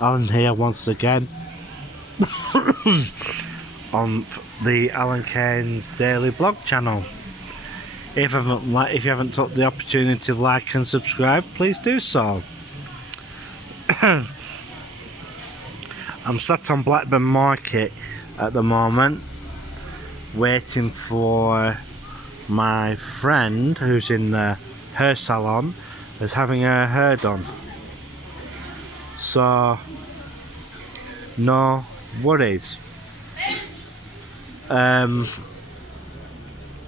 Alan here once again on the Alan Kane's Daily Blog channel. If you haven't took the opportunity to like and subscribe, please do so. I'm sat on Blackburn Market at the moment, waiting for my friend who's in the hair salon, is having her hair done. So, no worries.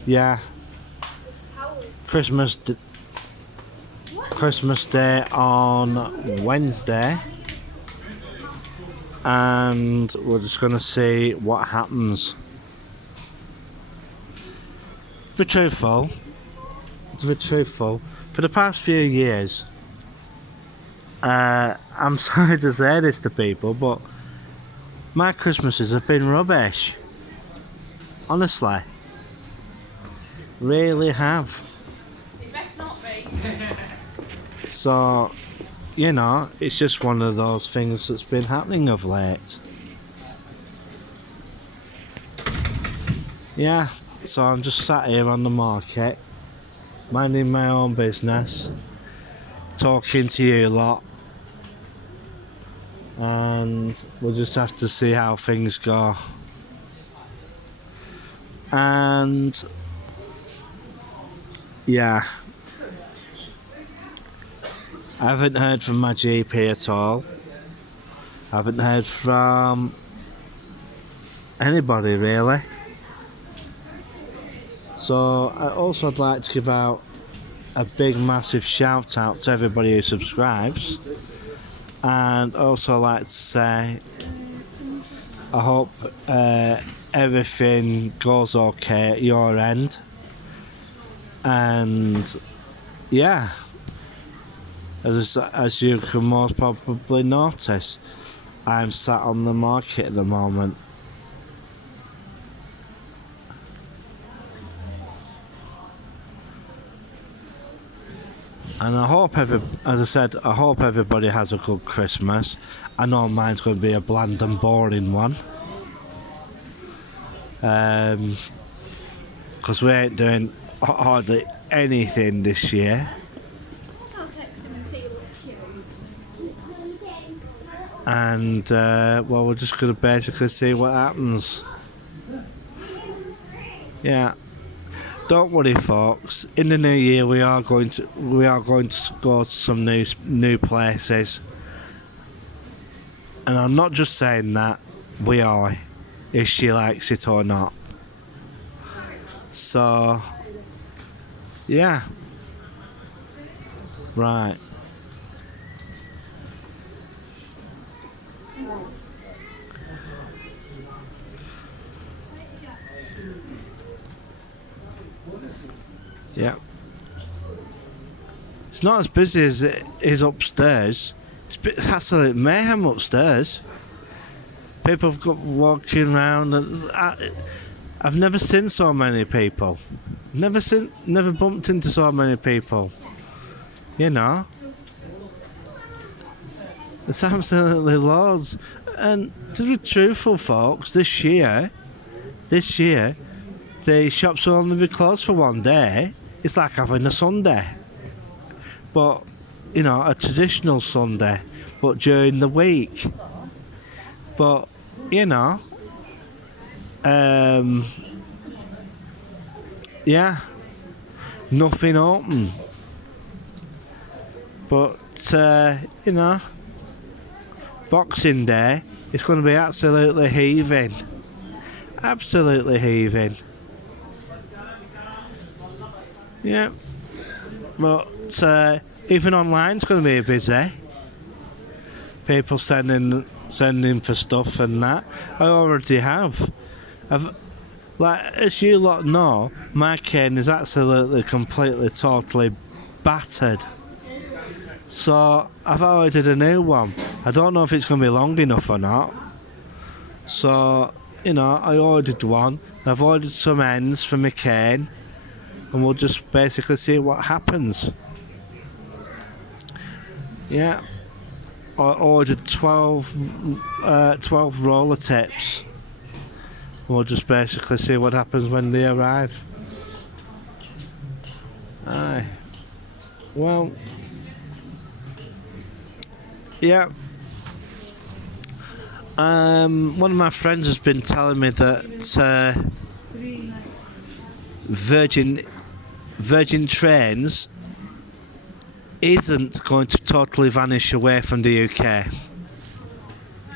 Yeah. Christmas Day on Wednesday, and we're just gonna see what happens. To be truthful, for the past few years, I'm sorry to say this to people, but my Christmases have been rubbish. Honestly. Really have. It best not be. So, you know, it's just one of those things that's been happening of late. Yeah, so I'm just sat here on the market, minding my own business, talking to you lot, and we'll just have to see how things go. And yeah, I haven't heard from my GP at all. I haven't heard from anybody really. So I'd like to give out a big massive shout out to everybody who subscribes, and also like to say I hope everything goes okay at your end. And yeah, as you can most probably notice, I'm sat on the market at the moment. And I hope I hope everybody has a good Christmas. I know mine's going to be a bland and boring one. Because we ain't doing hardly anything this year. I'll text him and see what's you. And well, we're just going to basically see what happens. Yeah. Don't worry, folks. In the new year, we are going to go to some new places, and I'm not just saying that. We are, if she likes it or not. So, yeah. Right. Yeah. It's not as busy as it is upstairs. It's absolute mayhem upstairs. People have got walking around, and I've never seen so many people. Never bumped into so many people. You know. It's absolutely loads. And to be truthful, folks, this year, the shops will only be closed for one day. It's like having a Sunday. But, you know, a traditional Sunday, but during the week. But, you know, yeah, nothing open. But, you know, Boxing Day, it's going to be absolutely heaving. Absolutely heaving. Yeah, but even online it's going to be busy. People sending for stuff and that. I already have. As you lot know, my cane is absolutely, completely, totally battered. So I've ordered a new one. I don't know if it's going to be long enough or not. So, you know, I ordered one. I've ordered some ends for my cane. And we'll just basically see what happens. Yeah. I ordered 12 roller tips. We'll just basically see what happens when they arrive. Aye. Well, yeah. One of my friends has been telling me that Virgin Trains isn't going to totally vanish away from the UK.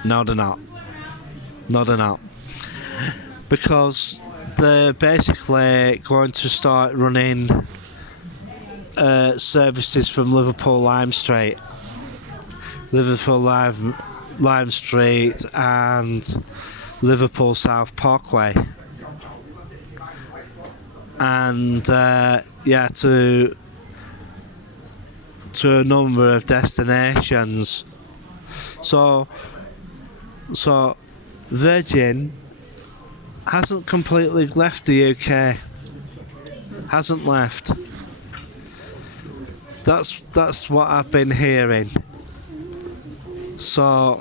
No, they're not. No, they're not. Because they're basically going to start running services from Liverpool Lime Street. Lime Street and Liverpool South Parkway. And to a number of destinations. So Virgin hasn't completely left the UK. Hasn't left. That's what I've been hearing. So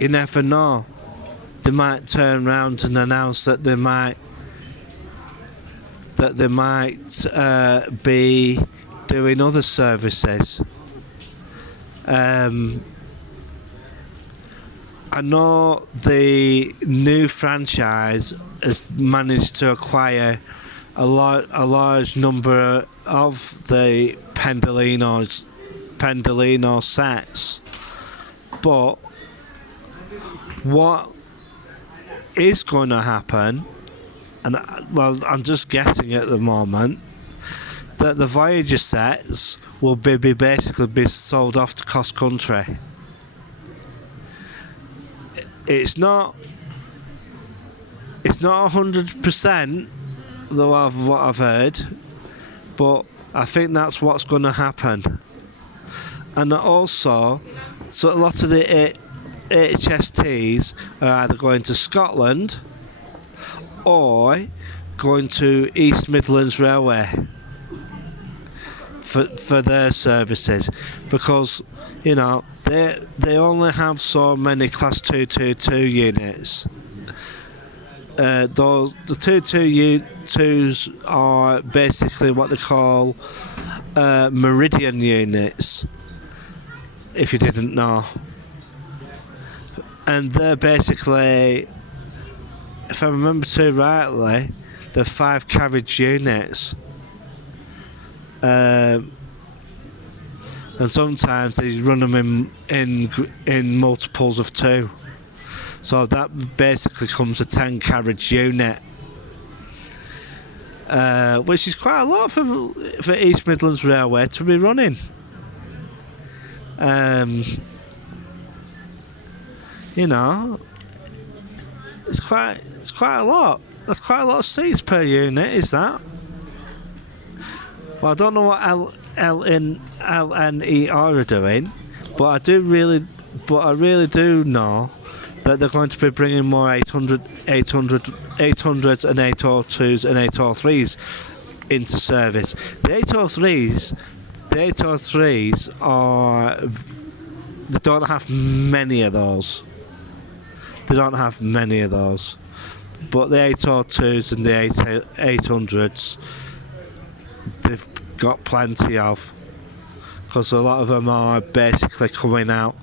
you never know. They might turn around and announce that they might be doing other services. I know the new franchise has managed to acquire a large number of the Pendolino sets, but what is going to happen, and well, I'm just guessing at the moment, that the Voyager sets will basically be sold off to Cost Country. It's not 100% of what I've heard, but I think that's what's going to happen. And also, so a lot of the HSTs are either going to Scotland or going to East Midlands Railway for their services, because they only have so many Class 222 units. The 222s are basically what they call Meridian units, if you didn't know. And they're basically, if I remember too rightly, they're 5 carriage units. And sometimes they run them in multiples of 2. So that basically comes a 10 carriage unit, which is quite a lot for East Midlands Railway to be running. It's quite a lot. That's quite a lot of seats per unit, is that? Well, I don't know what LNER are doing, but I really do know that they're going to be bringing more 800s and 802s and 803s into service. The 803s are, they don't have many of those. But the 802s and the 800s, they've got plenty of, because a lot of them are basically coming out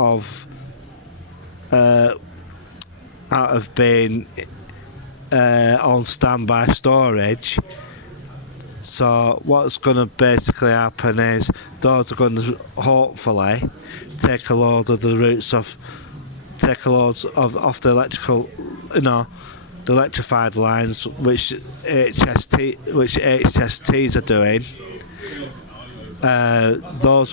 of being on standby storage. So what's going to basically happen is those are going to hopefully take a load of the routes off the electrical, the electrified lines, which HSTs are doing. Those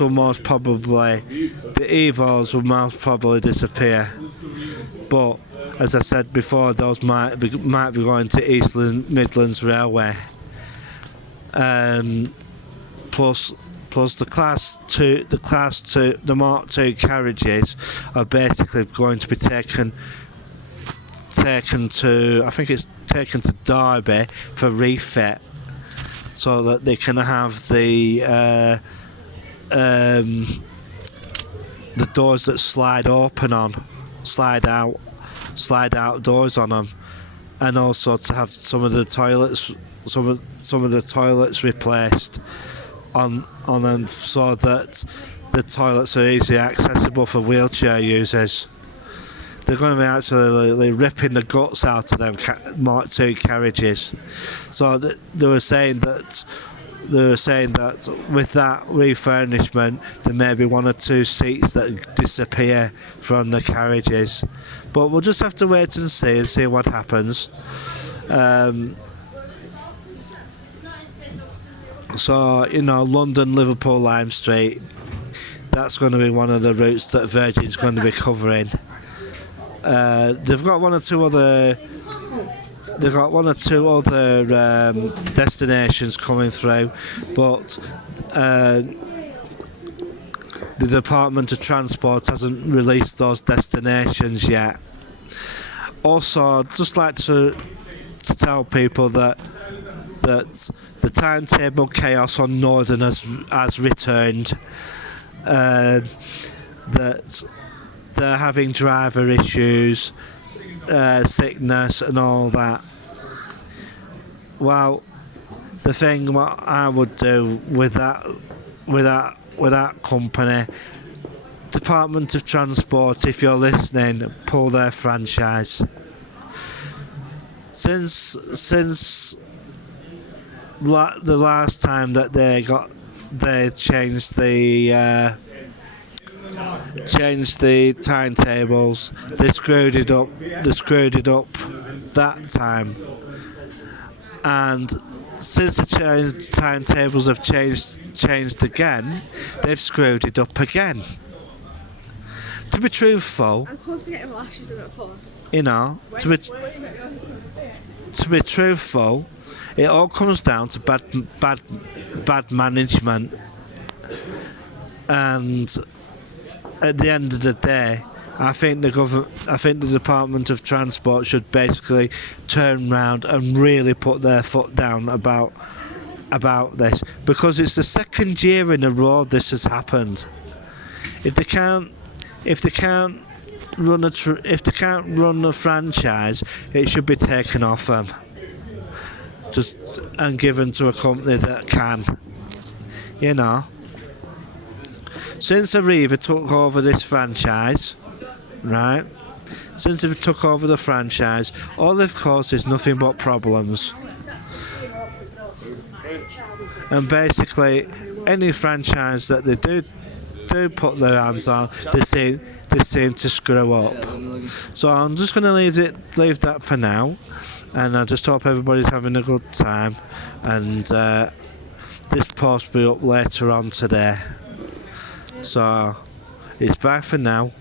will most probably, the EVOs will most probably disappear. But as I said before, those might be going to East Midlands Railway. Plus the Class 2, the Mark 2 carriages are basically going to be taken to, I think it's taken to Derby for refit, so that they can have the the doors that slide out doors on them, and also to have some of the toilets replaced on them, so that the toilets are easily accessible for wheelchair users. They're going to be absolutely ripping the guts out of them Mark II carriages. So they were saying that with that refurbishment, there may be one or two seats that disappear from the carriages. But we'll just have to wait and see what happens. So, London, Liverpool, Lime Street, that's going to be one of the routes that Virgin's going to be covering. They've got one or two other destinations coming through, but the Department of Transport hasn't released those destinations yet. Also, I'd just like to tell people that the timetable chaos on Northern has returned. That they're having driver issues, sickness and all that. Well, the thing what I would do with that company, Department of Transport, if you're listening, pull their franchise. Since the last time that they changed the timetables, they screwed it up that time, and since the timetables have changed again, they've screwed it up again. To be truthful, I'm supposed to get him lashes in at 4. To be truthful, it all comes down to bad management, and at the end of the day, I think the Department of Transport should basically turn round and really put their foot down about this, because it's the second year in a row this has happened. If they can't run a franchise, it should be taken off them, and given to a company that can. Since Arriva took over this franchise, right? Since they took over the franchise, all they've caused is nothing but problems. And basically, any franchise that they do put their hands on, they seem to screw up. So I'm just going to leave that for now, and I just hope everybody's having a good time. And this post will be up later on today. So it's bye for now.